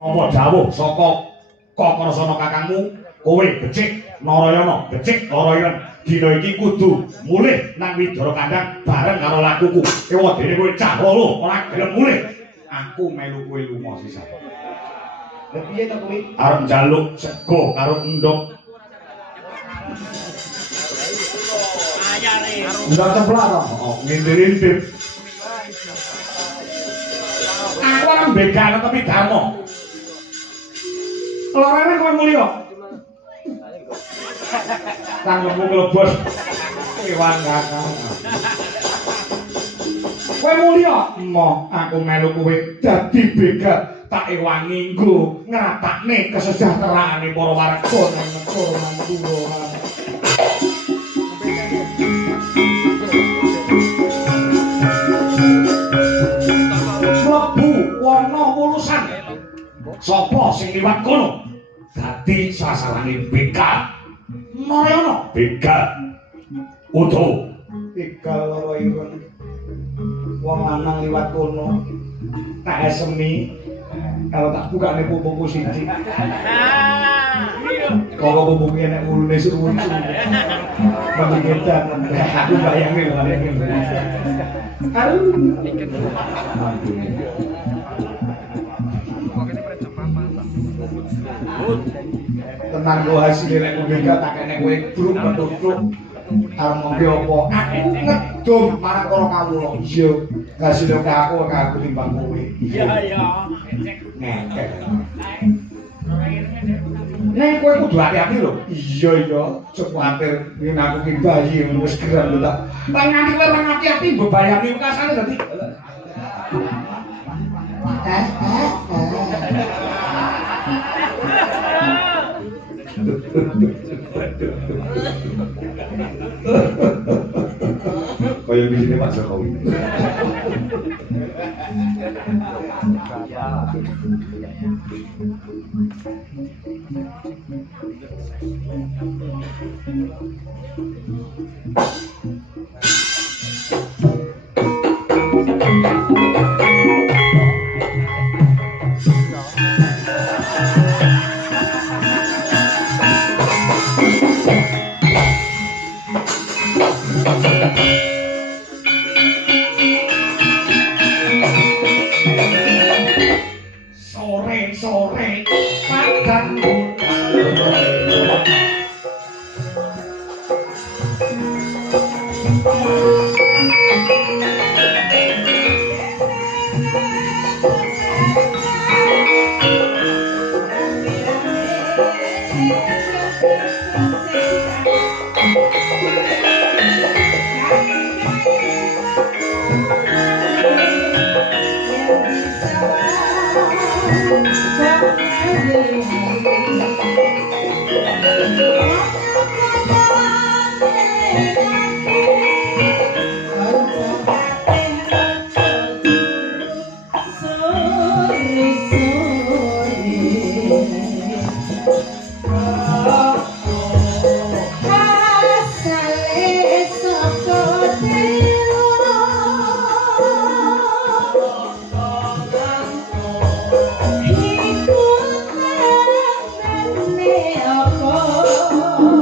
Apa dawuh saka Kakrasana kakangmu kowe becik Narayana becik Narayana dina iki kudu mulih nang Widara Kandang bareng karo lakuku ewadene kowe cah loro ora gelem mulih aku melu kowe lunga sisan lha piye to kowe arep njaluk sego karo endhog ayane ndok ceplak to ngintip aku ora mbegane tapi darmo lorene kowe mulya. Kang lembu klebos iwang kakang. Kowe mulya, emoh aku melu kowe dadi begal tak ewangi nggo ngratakne kesejahteraane para warga nang negara Mandura. Mlebu wana wulusan. Sapa sing liwat kono dadi sasarane begal Narayana begal utuh begal loro ireng wong lanang liwat kono tak esemi kalau tak bukane pupuku siji kok pupuku nek ulune suwi-suwi pemikiran aku bayangin aduh tenang go hasil nek begal tak kene kowe bruk metutuk arep ngombe apa aku ngedum marang para kawula iya hasil aku timbang kowe iya iya ngekek nek kowe kudu hati-hati lho iya iya kuwatir yen aku ki bayi wis geran lho tak nganti kowe ora hati-hati mbebayani wekasane dadi Kaya di sini Pak Jokowi. Sore padang Oh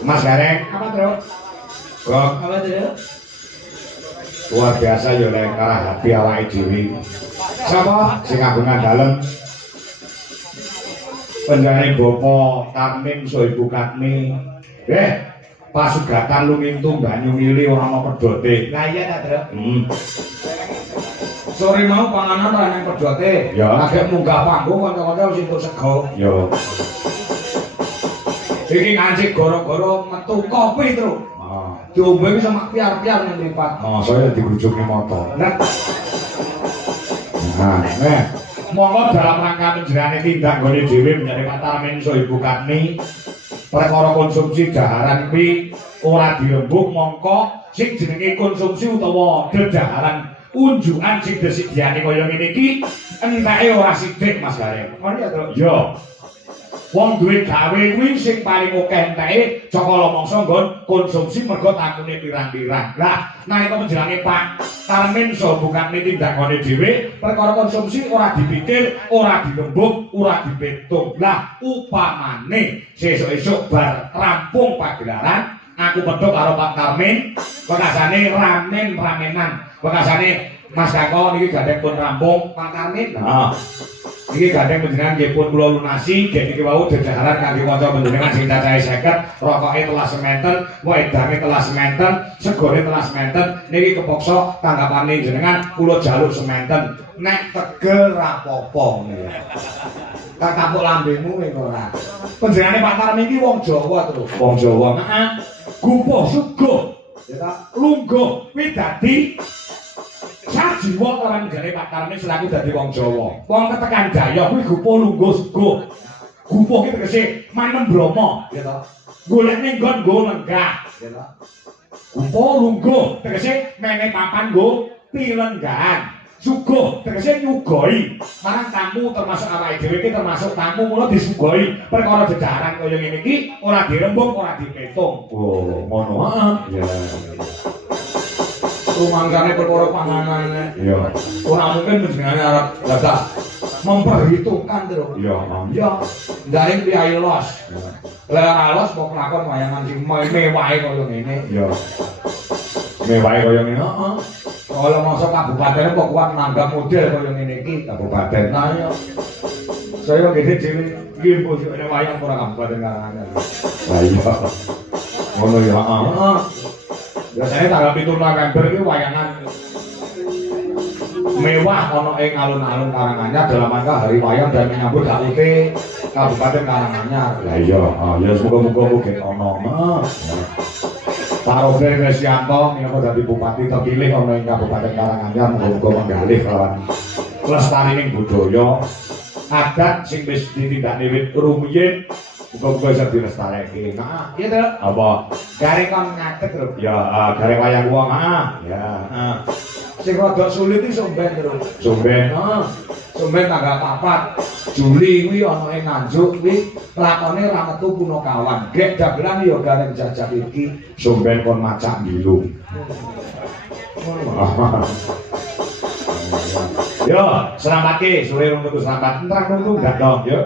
Mas Gareng, apa Tru? kok Apa Tru? luar biasa ya lek karah hati awake dhewe. Sapa sing kagungan dalem? Penjane Bapa Karmin so Ibu Katmi. Pasugatan lumintu banyu mili ora ana pedote. Lah iya ta Tru? Sore mau panganan ra nang pedote. Ya. Lagi munggah panggung kanca-kanca wis entuk sego. Yo. Iki ngancik gara-gara metu kopi terus. Diombe wis mak piar-piar nang mripat. Saya digrujukne motor. Nah, Monggo dalam rangka menjerane tindak nggone dhewe menjadi Pak Tarmin so Ibu Katmi. Perkara konsumsi daharan kuwi ora dirembuk mongko sing jenenge konsumsi utawa dedaharan unjukan sing disediani kaya ngene iki entake ora sithik Mas Gareng. ngono ya, Tru. Yo. Wong duwe gawe kuwi sing paling akeh enteke cakala mangsa nggon konsumsi mergo takune pirang-pirang. Lah, nalika menjelange Pak Tarmin so bukan tindakane dhewe, perkara konsumsi ora dipikir, ora dirembuk, ora dipetung. Lah, upamane sesuk-esuk bar rampung pagelaran, aku pedhok karo Pak Tarmin, bekasane ramenan. Bekasane Mas Kako niki gandeng pun rampung Pak Tarmin. Iki gandeng panjenengan nggih pun kula lunasi, gen iki wau dedaharan kangge kanca panjenengan sing cacahe 50, rokoke telas sementen, wedange telas sementen, segone telas sementen. Niki kepoksa tanggapane jenengan kula jaluk sementen. Nek tegel rapopo niku. Tak kapuk lambemu kowe ora. Panjenengane Pak Tarmin iki wong Jawa terus. Wong Jawa. Heeh. Gupo sugo. Ya ta, lungguh kuwi dadi sajiwa orang jare Pak Tarmin selaku dadi wong Jawa. Wong ketekan Jaya kuwi gupo lungguh sugo. Gupo ki tegese manem bromo, ya ta. Golekne nggon nggo lenggah, ya ta. Gupo lungguh tegese mene papan nggo pilenggahan. Sugo tegese nyugoi. Marang tamu termasuk awake dhewe iki termasuk tamu mula disugoi. Perkara dedaharan kaya ngene iki ora dirembuk, ora dipetung. Oh, ngono heeh. Ya. Rumangsane perkara panganane. Iya. Ora mungkin panjenengane arep dadak memperhitungkan terus. Iya. Ya, ndare piye los. Lek ora los kok lakon wayangan sing mewahe kaya ngene. Iya. Mewahe kaya ngene. Heeh. Kalau masa kabupaten kok kuat nanggap model kaya ngene iki Kabupaten. Nah ya. Saya gede dhewe nggih bosone wayang ora kabupaten Karanganyar. Lah iya. Ngono ya, heeh. Heeh. Biasanya tanggal 7 November iki wayangan mewah ana ing alun-alun Karanganyar dalam rangka hari wayang dan menyambut HUT Kabupaten Karanganyar. Lah iya, ya semoga-moga mugi ana. Pak Robert Resianto minangka dadi bupati terpilih ana ing Kabupaten Karanganyar muga-muga menggalih kelawan lestarining budaya adat sing wis ditindakne wit rumiyin muga-muga bisa dilestareke. Nah, Iya to. apa Gareng kon ngadeg lho. ya gareng wayang wong ya. Sing rada sulit iki Somben terus. Somben. Heeh. Somben tanggal 4 Juli kuwi ana ing Nganjuk kuwi lakone ra metu Punakawan. Grek dagelan ya gareng jajak iki Somben kon macak ngilu. Yo, selamatke sore rung metu selamat. Entrang nunggu gak dong, yo.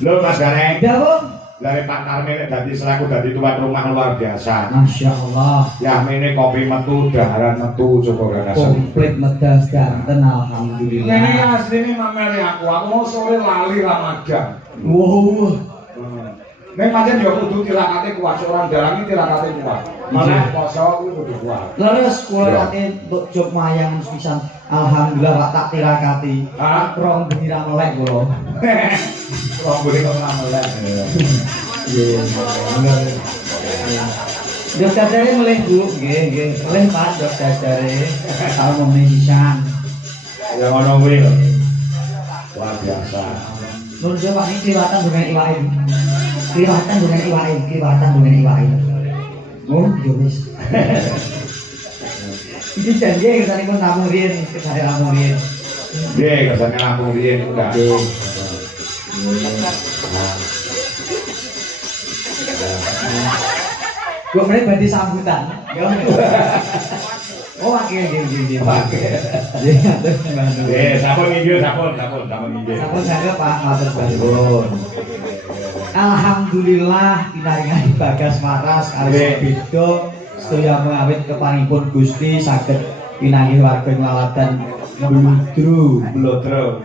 Lho Mas Gareng. Ya, Bung. Lare Pak Karmel dadi selaku dadi tuan rumah luar biasa. Masya Allah. Ya mene kopi metu, daharan metu, coba gagasan. Komplit medas danten alhamdulillah. Ini asline mameli aku mau sore lali Ramadan. Wow. Nek pancen yo kudu tirakate kuat, orang dalangi tirakate kuat. Malah poso kuwi kudu kuat. Leres kula kate untuk jog mayang pisan. Alhamdulillah Pak tak tirakati. Hah? Rong bengi ra melek kula. Wong boleh kok ngamelan. Iya. Dok dadare meleh Bu, nggih. Meleh Pak dok dadare. Kalau mau pisan. Ya ngono kuwi lho. Luar biasa. Nun yo Pak iki kliwatan dengan iwake. Kliwatan dengan iwake. Oh, yo wis. Iki janji kesane pun namun riyen, kesane namun riyen. Nggih, kesane Lampung riyen udah. Gue mulai badi sambutan. Oh, pakai gini. Pakai. Sampun inggil, sampun inggil. Sampun saya Pak matur suwun. Alhamdulillah pinaringan Bagas Maras kali beda sedaya mengawit kepanipun Gusti saged pinangi warga nglaladan blodro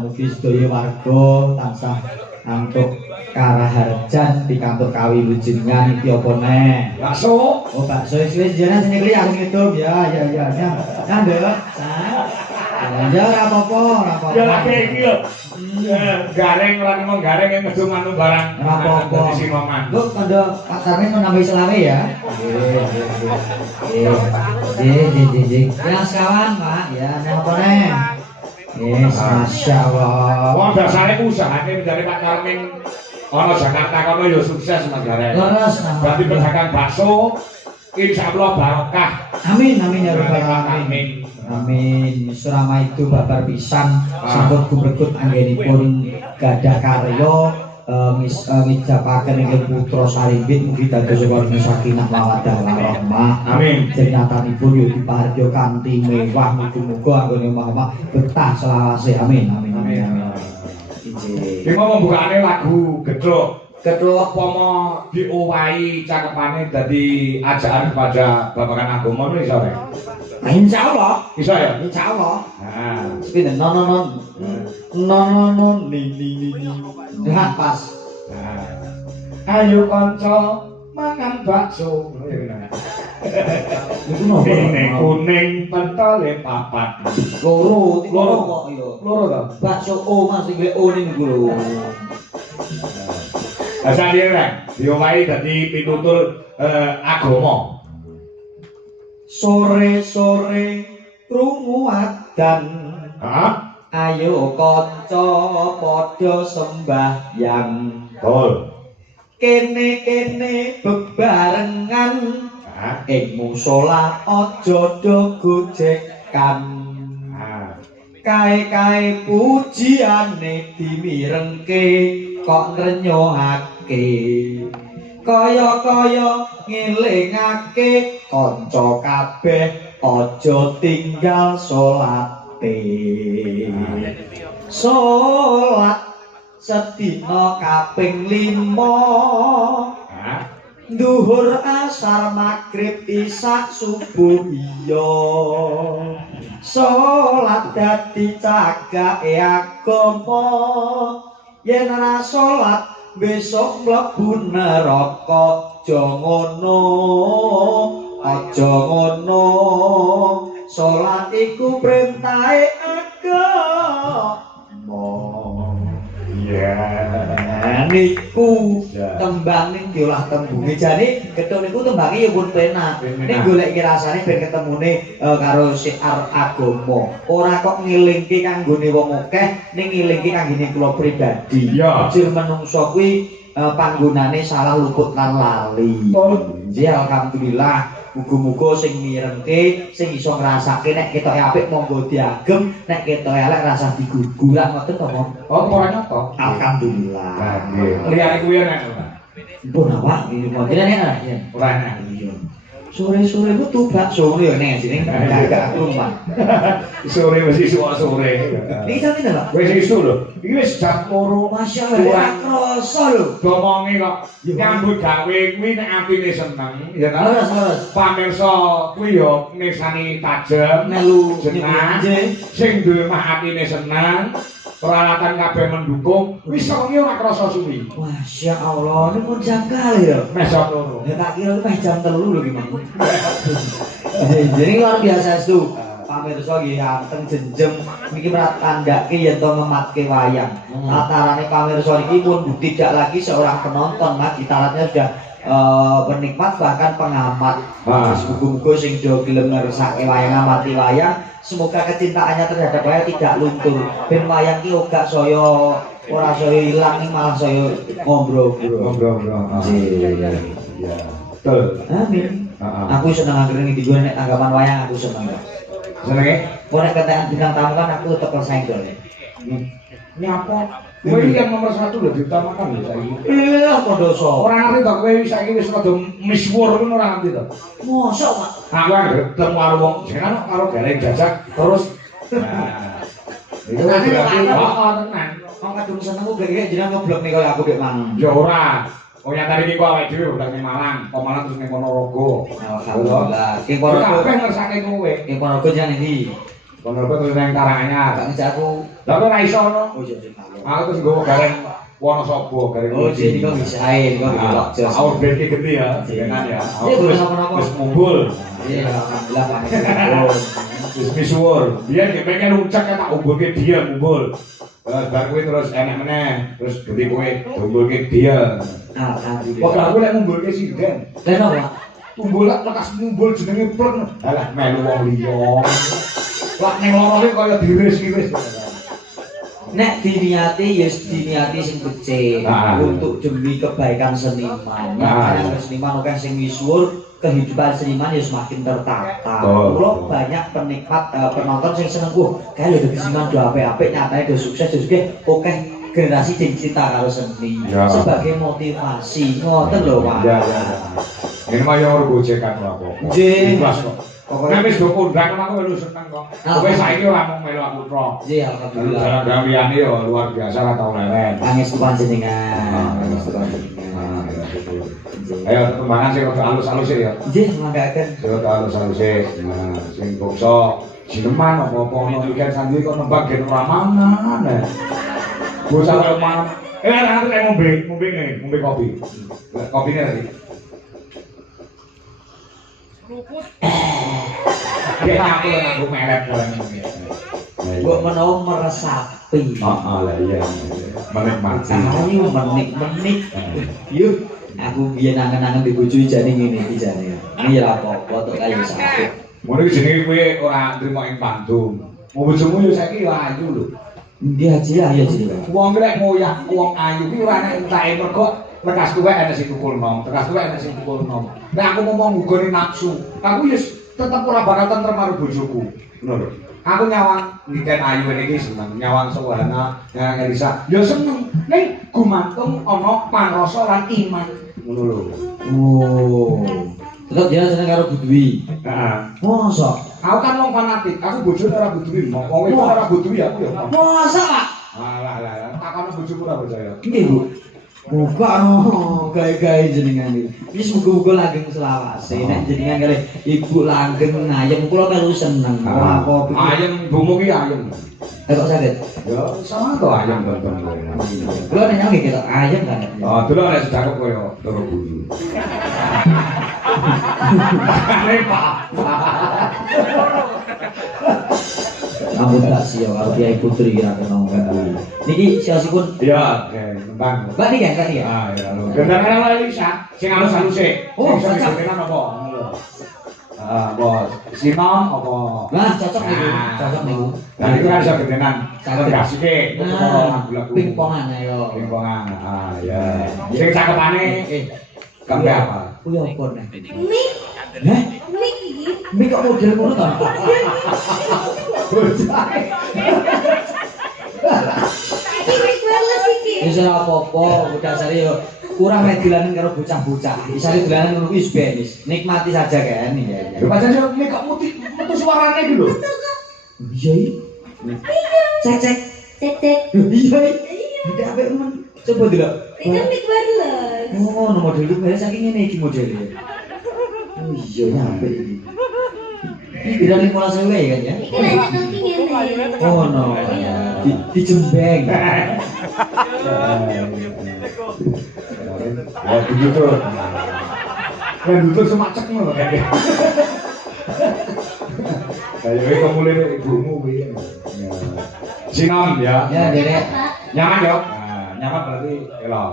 mugi sedaya warga tansah antuk karaharjan pikantuk kawilujengan iki apa neh. Bakso. Oh, bakso wis jenengan sing kli aku ngitung ya. Nduk. Ya ora apa-apa. Ya lagi iki lho. Gareng ora ngomong gareng yang ngedung anu barang. Ora apa-apa. Dadi sinoman. Lu kandha Pak Tarmin menambahi selawe ya. Nggih. Ya sekawan, Pak. Ya nek apa neh. Yes, Masya Allah. Wong dasare usahane dari Pak Karmin ana Jakarta kono ya sukses Mas Gareng. Leres nah. Berarti pedagang bakso insyaallah barokah. Amin ya rabbal Pak alamin. Karmin. Amin. Surama itu babar pisan sampun kubrekut anggenipun gadah karya mijapaken inggih putra sarimbit mugi dados warga sakinah mawaddah warahmah. Amin. Jenyatanipun yo dipaharjo kanthi mewah muga-muga anggone omah-omah betah selawase. Amin. Iki mau pembukaane lagu Gedhok. Kedua Pomo diowahi cakepane dadi ajaan kepada babakan agama iso rek. insyaallah Iso ya? insyaallah Nah, sepeda non ni lihat pas. ayo kanca mangan bakso. Iku nopo? Ini kuning pentole papat. Loro kok ya. Loro to. Bakso O Mas iki O niku lho. Lah sadene rek, diowahi dadi pitutur agama. Sore-sore krungu adan. Hah? Ayo kanca padha sembahyang. Betul. Kene-kene bebarengan Hah? ing musala aja do gojekan. Kae-kae pujiane dimirengke kok nrenyohake. Kaya-kaya ngelingake kanca kabeh aja tinggal salate. Salat sedina kaping 5. Hah? Duhur asar magrib isak subuh iya. Salat dadi cagake agama. Yen ora salat besok mlebu neraka. Aja ngono, aja ngono. Salat iku perintahe agama. Iya. Niku Ya. tembang ning diolah tembunge jane gedhong niku tembange ya pun penak. Ning golek rasane ben ketemune karo syiar agama. Ora kok ngilingke kanggone wong akeh ning ngilingke kanggone kula pribadi. Ya. Jur menungso kuwi panggonane salah luput lan lali. Nggih alhamdulillah. Muga-muga sing mirengke, sing iso ngrasake nek ketoke apik monggo diagem, nek ketoke elek rasah digugu. Lah ngoten to, Mas. Oh, ora nyoto. Alhamdulillah. Nah, nggih. Liyane kuwi enak ora? Pun apa? Ini mau tidak enak ya. Ora enak. Sore-sore itu tuh bakso ya nih sini gak rumah. Sore mesti sore. Ini kita tidak lah. Wis isu lho. Iki wis jam 2. Masya Allah, kroso lho. Domonge kok nyambut gawe kuwi nek atine seneng ya ta. Leres. Pamirsa kuwi yo nesani tajem Melu jenah sing duwe mah atine seneng. Peralatan kabeh mendukung, wis wengi ora krasa suwi. Masya Allah, ini pun jangkal ya. Mesok loro. Ya tak kira itu jam 3 lho gimana. Jadi luar biasa itu. Pamirsa nggih anteng jenjem niki tandake yen to mematke wayang. Latarane pamirsa niki pun tidak lagi seorang penonton, Mas, ditaratnya sudah penikmat bahkan pengamat. Muga-muga sing do gelem ngersake wayang amati wayang, semoga kecintaannya terhadap wayang tidak luntur. Ben wayang ki ora saya ora saya ilang ning malah saya ngombro-ngombro. Ngobrol-ngobrol. Iya. Betul. Amin. Heeh. Aku seneng anggere ning digo nek tanggapan wayang aku seneng. Senenge? Kok nek ketekan bintang tamu kan aku tetep persenggol. Ini apa? Kowe iki yang nomor 1 lho diutamakan lho saiki. Iya, kondoso. Ora ngerti to kowe saiki wis rada misuwur ngono ora ngerti to. Mosok, Pak. Aku ketemu karo wong jenengan karo galeng jajak terus itu berarti tenan. Wong kadung seneng kok gak jenengan ngoblok nih kaya aku dek mang. Ya ora. Oh nyata iki kok awake dhewe udah ning Malang, kok Malang terus ning Ponorogo. Alhamdulillah. Ki Kabeh Ponorogo. ngersake kowe. Ki Ponorogo jangan iki. Ponorogo terus ning Karanganyar. Gak ngejak aku. Lah kok ora iso ono? Oh iya sih. Aku terus nggowo gareng Wonosobo, gareng. Oh jadi kok bisa ae kok delok jos. Our band iki gede ya, jenengan ya. Iya boleh napa-napa. Wis mumbul. Iya alhamdulillah Pak. Wis misuwur. Biyen nek pengen ucek tak umbulke dia mumbul. Bar kuwi terus enak meneh, terus gede kowe umbulke dia. Alhamdulillah. Kok aku lek ngumbulke sinden. Lah napa? Tumbul lak lekas mumbul jenenge plek. Alah melu wong liya. Lak ning lorone kaya diris-iris. Nek diniati ya diniati sing becik untuk demi kebaikan seniman. Karena seniman akeh sing misuwur, kehidupan seniman ya semakin tertata. Kula banyak penikmat penonton sing seneng kae lho dadi seniman do apik-apik nyatane do sukses juga akeh generasi sing cinta karo seni sebagai motivasi. Ngoten lho, Pak. Ya. Ini mah yo gojekan aku. Nggih. Ikhlas kok. Nek wis do kondang aku melu seneng kok. Kowe saiki ora mung melu aku tok. Nggih, alhamdulillah. Jalan liyane yo luar biasa ra tau leren. Pangestu panjenengan. Pangestu panjenengan. Ayo tembangan sing rada alus-alus ya. Nggih, mangkaken. Sing rada alus-alus nah sing bokso jineman apa-apa ono weekend sandi kok nembang gen ora mangan. Bocah kaya mangan. Nanti nek ngombe kopi. Kopine tadi. Dia nyapu nganggo meret kowe. Mbok menawa meresapi. Heeh lah iya. Menikmati. Ayo menik-menik. Yuk, aku biyen angen-angen di bojo jane ngene iki jane. Iki ra apa-apa tok kayu sapi. Ngono iki jenenge kowe ora nrimo ing Bandung. Mau bojomu yo saiki yo ayu lho. Ndi aja ayo jenenge. Wong lek ngoyak wong ayu ki ora nek entake mergo lekas tuwek ana sing tukul nom, lekas tuwek ana sing tukul nom. Nek aku ngomong nggone nafsu, aku yo tetep ora bakal tentrem karo bojoku. Ngono lho. Aku nyawang niken ayu iki seneng, nyawang Sowana, nyawang Elisa. Ya seneng. Ning gumantung ana pangrasa lan iman. Ngono lho. Oh. Tetep dia seneng karo Budwi. Heeh. Mosok. Aku kan wong fanatik, aku bojone ora Budwi. Wong itu ora Budwi aku ya. Mosok, Pak? Alah, takono bojoku ora percaya. Nggih, Bu. Muga gawe-gawe jenengan iki. Wis muga-muga langgeng selawase. Nek jenengan kali ibu langgeng ngayem kula melu seneng. Apa ayem ibumu ki ayem. kok sakit? Ya sama to ayem tonton kowe. Kula nek nyanyi ketok ayem kan. Oh, delok nek sedakep koyo loro bulu. Kane Pak. Ampun tak sia karo Kiai Putri kira kena ngomong. Niki siosipun Iya, tentang. Mbak niki kan ya. Ah, ya lho. Gendane ora Elisa, sing halus-halus e. Oh, sing cocok. tenan apa? Ah, bos. Sinom apa? Nah, cocok niku. Cocok niku. Nah, itu kan iso gendenan. Cakep. Kasike, Nah, pingpongan ayo. pingpongan. Ah, ya. Sing cakepane kembe apa? Kuwi apa nek? Mik, Heh, mik iki. mik kok model ngono to? Iki mik wireless iki. Wis ora apa-apa, bocah sari yo kurang nek dilanen karo bocah-bocah. Isane dilanen ngono kuwi wis benis. Nikmati saja kan ya. Lho pancen yo nek kok metu suarane iki lho. Iya iki. Cek cek. Cek cek. Iya iki. Tidak apik men. Coba delok. Iki kan mik wireless. Oh, no model iki kaya saking ngene iki modele. Oh iya nyampe iki. Iki kira 15.000 kan ya? Iki nek nyoki ngene. Oh no. Dijembeng. Oh, begitu. Kan itu semacam ngono kan. Kayak iki kok mulai ibumu kuwi. Ya. Sinom ya. Ya, Dek. Nyaman yo. Nah, nyaman berarti elok.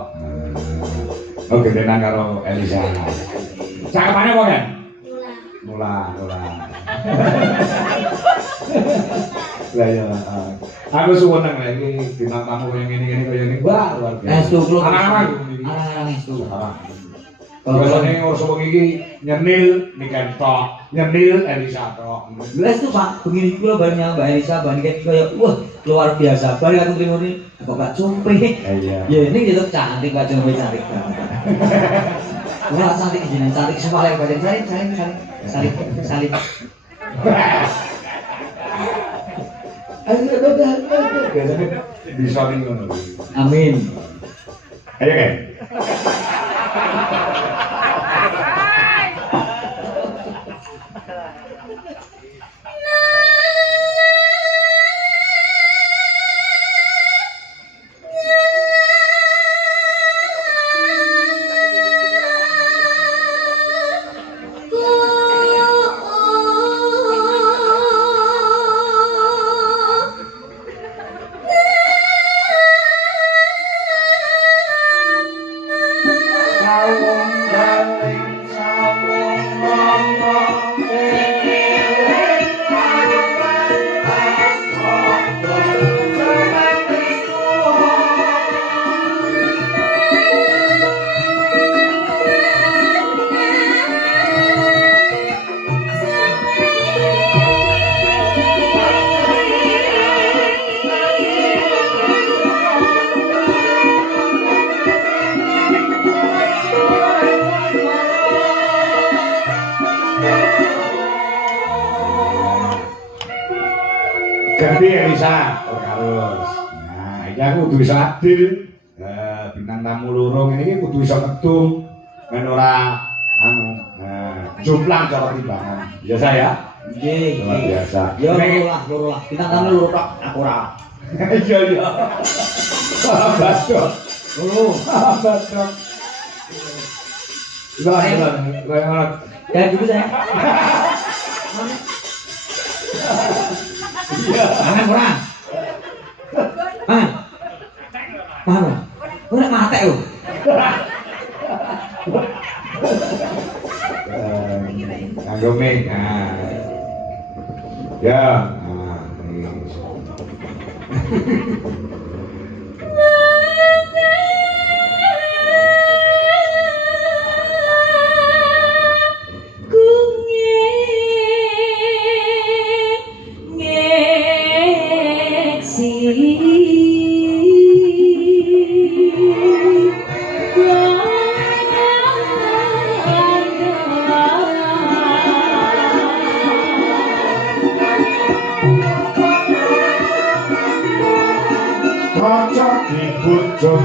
Oh, gendenan karo Elisa. Cakepane apa kan? Mula. Mula. Lah ya. Aku suweneng lek iki bintang tamu koyo ngene-ngene koyo ngene. Wah, luar biasa. Estu kula. Anak-anak. Anak-anak estu. Biasane ngurus wong iki nyenil niken tok, nyenil Elisa tok. Belas tuh Pak, begini kula bareng Mbak Elisa bareng kayak wah luar biasa. Bareng aku terima ini kok Pak Cumpe. Iya. Ya ini gitu cantik Pak Cumpe cantik banget. Wah cantik jenengan cantik semua Pak Cumpe salib. Biasane bisa ning ngono. Amin. Ayo kan. Ganti Elisa, terus. Nah, iki aku kudu iso adil. Bintang tamu loro ngene iki kudu iso ngedung ben ora anu, jomplang cara timbangan. Biasa ya? Nggih. Luar biasa. Ya loro lah. Bintang tamu loro tok aku ora. Iya iya. Badok. Loro. Badok. Lah, Dan dulu saya. Mangan kurang. Mangan. Mangan. Ora mate lho. Nganggo mic. Ya. Raja dibujuk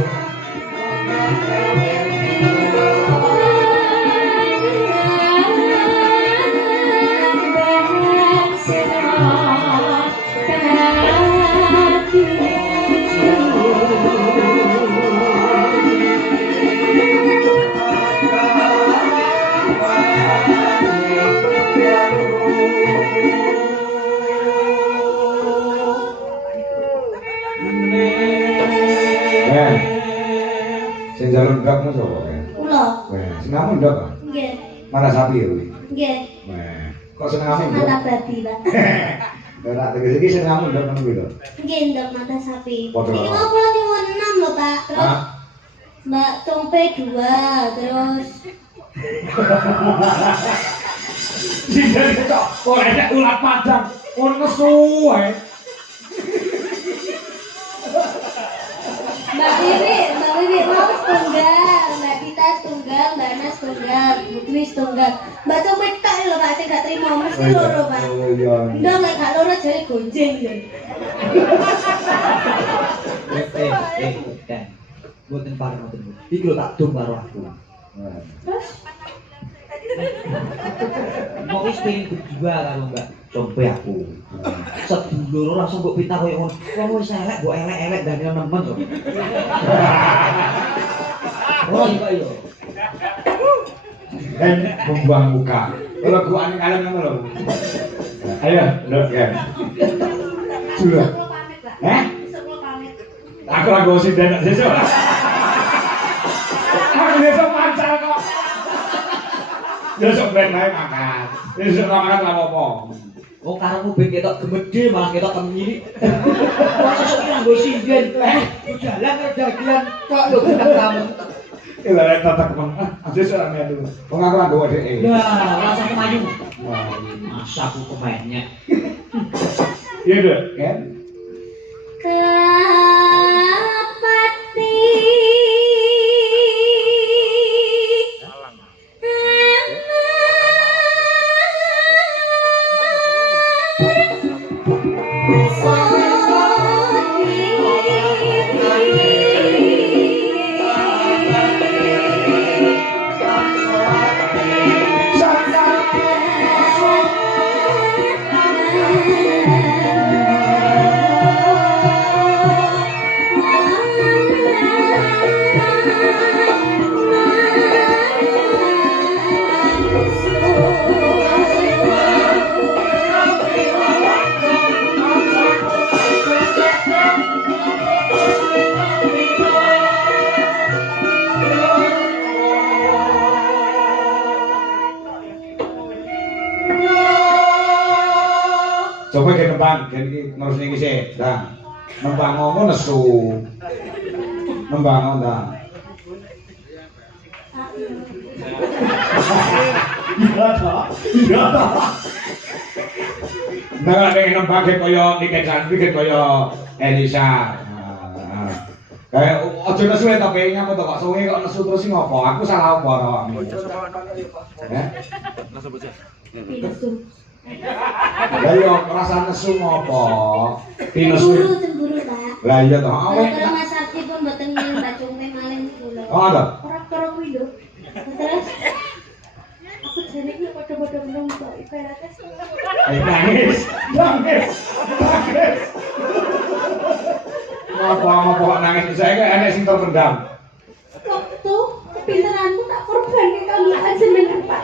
Sing jalur ndok sapa kan? Kula. Sing ngamun ndok. Nggih. Mata sapi ya kuwi. Nggih. Kok sing ngamun ndok? Mata babi, Pak. Ora tegese iki sing ngamun ndok nang kuwi lho. Nggih, ndok mata sapi. Padha. Iki mau kula nyuwun 6 lho, Pak. Terus Mbak Compe 2, terus Sinten kok oleh nek ulat padang kon nesu ae. Mbak Wiwi mau setunggal, Mbak Tita setunggal, Mbak Ana setunggal, Bu Dwi setunggal. Mbak Compe tak lho, Pak, sing gak trimo mesti loro, Pak. Oh iya. Ndok lek gak loro jare gonjeng ya. Dan mboten pareng mboten. Iki lho tak dong karo aku. Terus Mau wis pengen berdua karo Mbak Compe aku. Sedulur langsung mbok pitah koyo ngono. Wong wis elek mbok elek-elek dan yo nemen kok. Oh iya yo. Dan membuang muka. Kalau gua aneh kalian ngono lho. Ayo, ndok ya. Sudah. kula pamit, Pak. Besok kula pamit. Aku lagi ngosip dan sesuk. Aku besok mancal kok. Besok ben bae makan. Besok ora makan lha apa. Oh karepmu ben ketok gemede malah ketok kemiri. Sesuk iki nggo sinden. Jalan karo dagelan kok lho bintang tamu. Lah tetek men. Besok ora metu. Wong aku lagi nggo dhek. Lah, rasa kemayu. Masa aku kemainnya. Iya deh, kan? Kapati Coba ke nembang, jadi ngurus ini sih, dah. Nembang ngomong nesu, nembang ngomong dah. Iya ta. Iya ta. Nah, pengen nembang kayak koyo Niken Santi, kayak koyo Elisa. Kayak ojo nesu ya tapi nyapa kok suwe kok nesu terus ngopo? Aku salah apa awakmu? Pinsu. Lah yo rasa nesu ngopo? Pinesu. Cemburu, Pak. Lah iya toh. Awake. Kalau Mas Sarti pun mboten ngirim Mbak Compe maling kula. Oh, ada. Ora karo kuwi lho. Terus aku jane iki padha-padha menung kok ibaratnya. Nangis. Nangis. Nangis. Ngopo kok nangis saya kayak enek sing terpendam. Waktu kepinteranku tak korbanke kanggo panjenengan, Pak.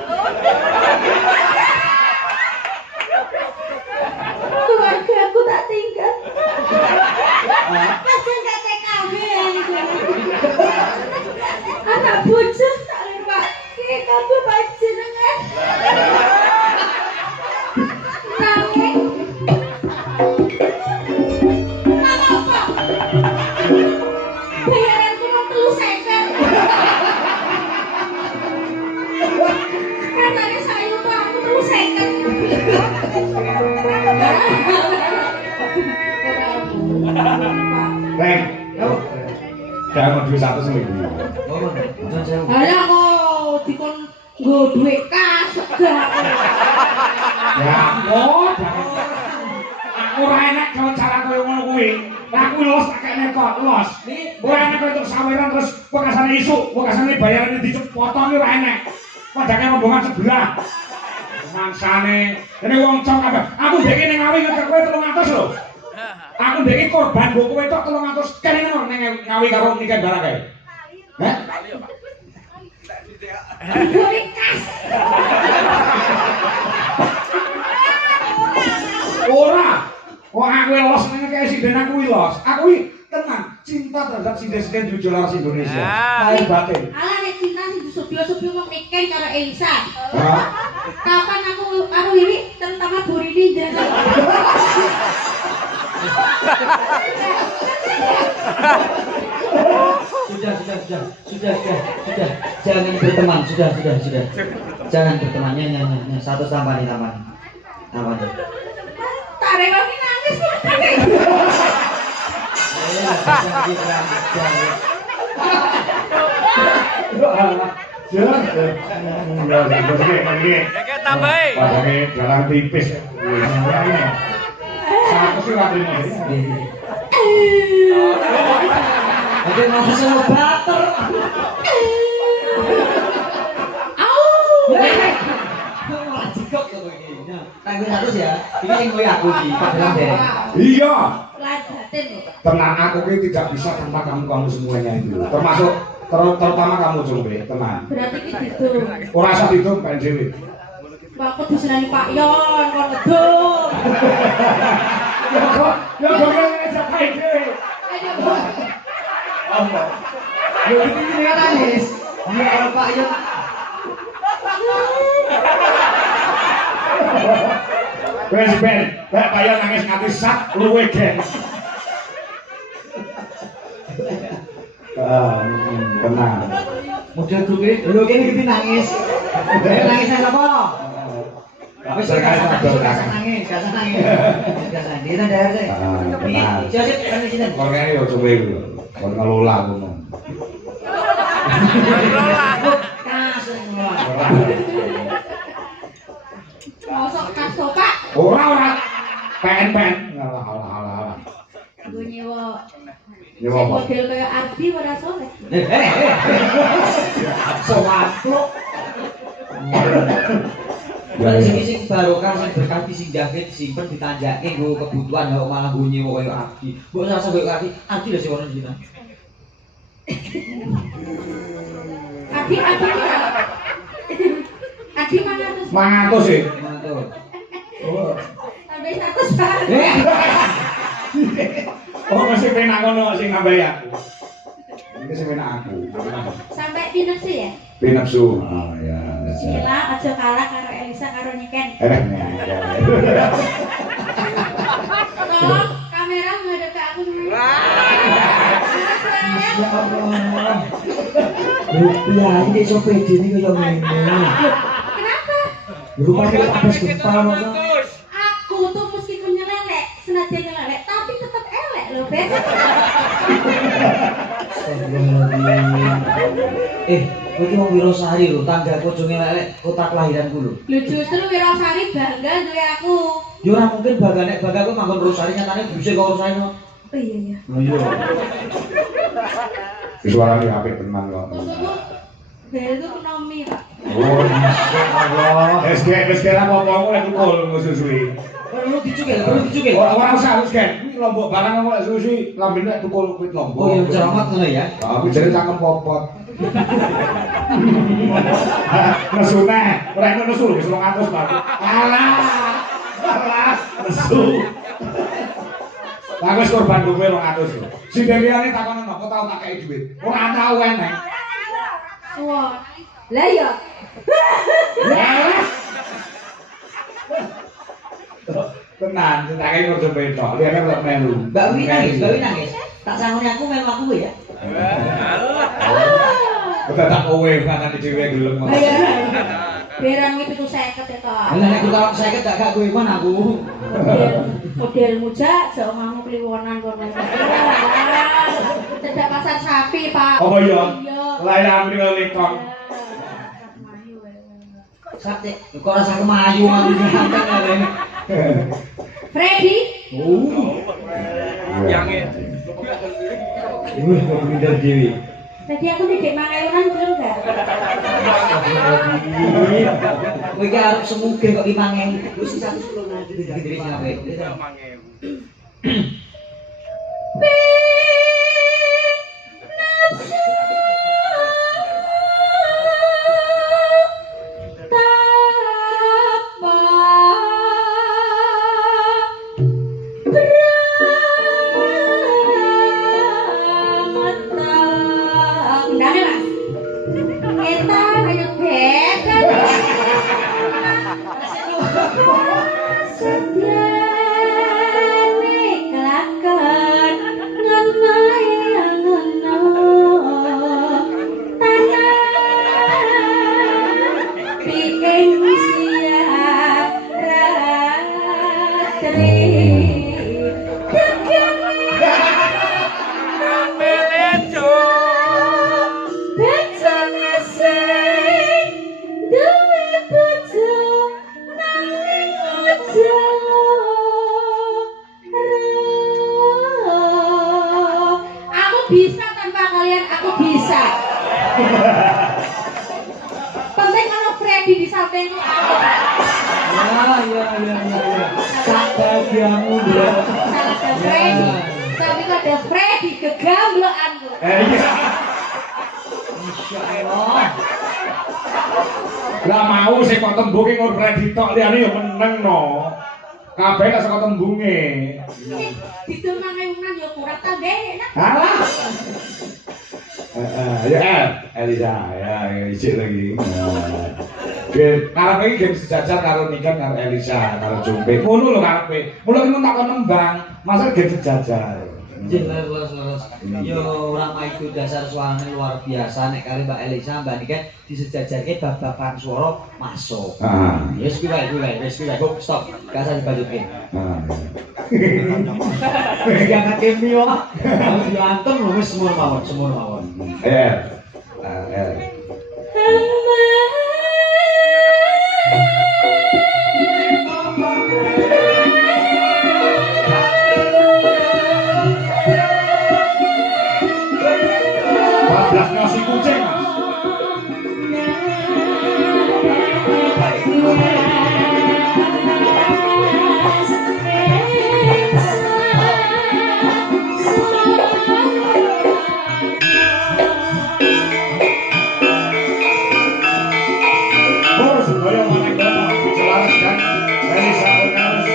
bujur tak lempake kabeh panjenengan. Nanging apa? Bayaranku mau 3.000. Katanya sayu Pak, aku 3.000. Reng. Jangan duit 100 ribu. Ayo kok dikon nggo duit kas gak. Ya ampun. Aku ora enak kalau cara koyo ngono kuwi. Lah aku los tak kene kok, los. Ora enak koyo untuk saweran terus bekasane isuk, bekasane bayarane dipotong ora enak. Padake rombongan sebelah. Mangsane, ini wong cong kabeh. Aku ndek ning ngawi ngekek kowe 300 lho. Aku ndek korban mbok kowe tok 300 kene nang ngawi karo nikah barang kae. Heh? Duit kas. Ora. Wong aku los nang kaya sinden aku los. Aku tenang, cinta terhadap sinden-sinden jujur laras Indonesia. Lahir batin. Ala nek cinta sing disubyo-subyo mau nikah karo Elisa. Hah? Kapan aku karo Wiwi tentang Burini jalan. Sudah. Jangan berteman, sudah. Jangan berteman, nyanyi. Satu tampani. Tak rewangi nangis kok. Jalan. Tambahin. Padahal jalan tipis. Satu sih nggak terima. Oke, masih sama bater. Malah jikok tuh begini. Tanggung 100 ya. Ini yang gue aku di Padang deh. Iya. Ladaten kok. Tenang, aku ini tidak bisa tanpa kamu semuanya itu. Termasuk terutama kamu Jombe, tenang. Berarti ki gitu. Ora usah dihitung Pak Dewi. Aku disenani Pak Yon kon ngedum. Ya kok ngajak Pak Dewi. Apa? Yo ini kan nangis. Dia kalau Pak Yon. Wes ben, Pak Yon nangis nganti sak luwe gen. Tenang. Model grup ini, lu kini nangis. Nangis apa? Wis nangis. Dia ada aja. Ini siapa kan di sini? Korene yo coba iku. Kon ngelola ngono. Mosok kas to, Pak. Ora. PN. Alah. Gue nyewa. Nyewa apa? Model kayak Ardi ora soleh. Sewaktu. Bukan sing barokah sing berkah sing jahit simpen ditanjake nggo kebutuhan kok malah nggo nyewa koyo Ardi. Mbok rasa koyo Ardi lho sing ono di sini. Adi mana tuh? 500 sih. Mantap. Sampai 100 Pak. Oh, masih penak ngono sing nambahi aku. Ini sing penak aku. Sampai pinter sih ya. Pinapsu. Oh ya. Bismillah, aja kalah karo Elisa karo Niken. Tolong kamera menghadap ke aku dulu. Ya Allah. Rupiah iki iso pede iki kaya ngene. Kenapa? Rupanya habis gempa masa. Aku tuh meskipun nyelelek, senajan nyelelek, tapi tetap elek loh, Ben. Kowe iki wong Wirosari lho, tanggaku aja ngelelek kota kelahiranku lho. Lho justru Wirosari bangga duwe aku. Ya ora mungkin bangga nek bangga kowe manggon Wirosari nyatane buse kok Wirosari no. Oh iya. Iya. Suarane apik tenan kok. Maksudku bel itu ekonomi, Pak. Oh, masyaallah. Wis apa-apa aku lek tukul susui. Perlu dicukil. Ora usah wis kan. Iki lombok barang kok susi lambene tukul kuit lombok. Oh ya ceramah ngono ya. Tapi jare cangkem popot. Nesu neh, ora enak nesu wis 200 Pak. Alah, nesu. Lah wis korban duwe 200 lho. Sing liyane takonan apa tau tak kei dhuwit. Ora tau eneng. Wah. Lah ya. Tenan, tak kene ojo petok, liyane kok melu. Mbak Wi nangis. Tak sangoni aku melu aku ya. Kok tak kowe kan dhewe gelem. Berang iki 750 ya to. Lah nek kula 50 gak kowe kon aku. Model muja jauh ngamu kliwonan kono. Cedak pasar sapi, Pak. Apa iya? Iya. Layang ning lekong. Sate, kok rasa kemayu aku ganteng ngene. Freddy. Wih, kok pinter dewi. Tadi aku didik mangayunan belum enggak? Kowe iki arep semuge kok 5.000. Wis 110 nanti gede-gede sing ape. Bisa tanpa kalian, aku bisa. Penting kalau Freddy di sampingku. Iya. Tak bagianmu, Bro. Salah ada Freddy. Tapi kok ada Freddy kegambloanku. Iya. Masyaallah. Lah mau sing kok tembunge ngur Freddy tok liyane ya meneng no. Kabeh gak saka tembunge. Didol mangayunan ya kurang tambah enak. Alah. Ya Elisa, ya ijik lagi. Karepe iki game sejajar karo nikah karo Elisa, karo Jumpe. Ngono lho karepe. Mula iki tak kon nembang, masa game sejajar. Jin leres. Yo Rama itu dasar suarane luar biasa nek kali Mbak Elisa Mbak Nika disejajarke bab-baban swara masuk. Heeh. Wis kuwi wae. Stop. Gak usah dibajuke. Jangan kemi wae. Harus diantem lho wis semua mawon. Nasi kucing. Supaya mana dijelaskan Elisa Ornaus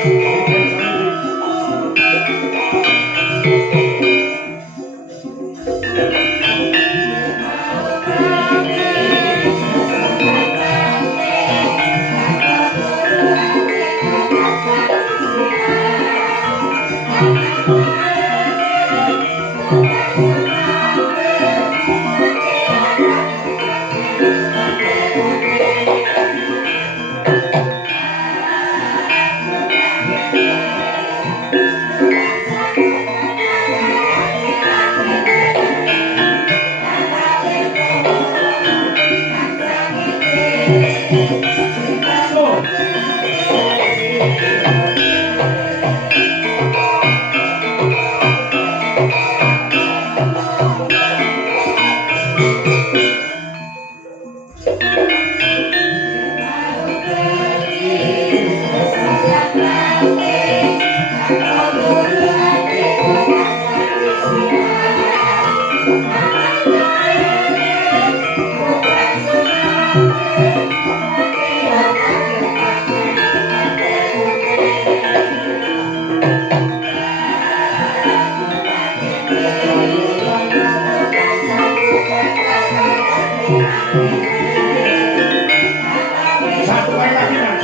Satu lagi mas,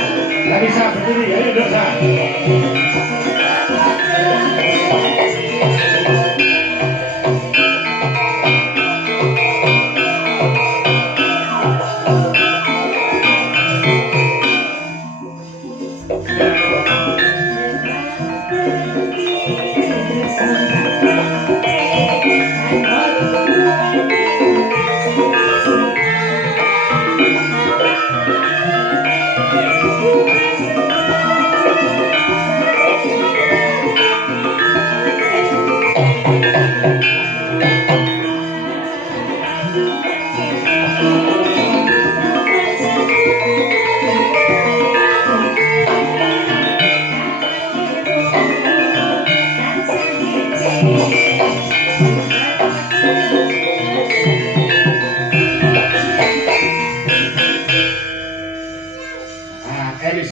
lagi saya berdiri, ayo dosa.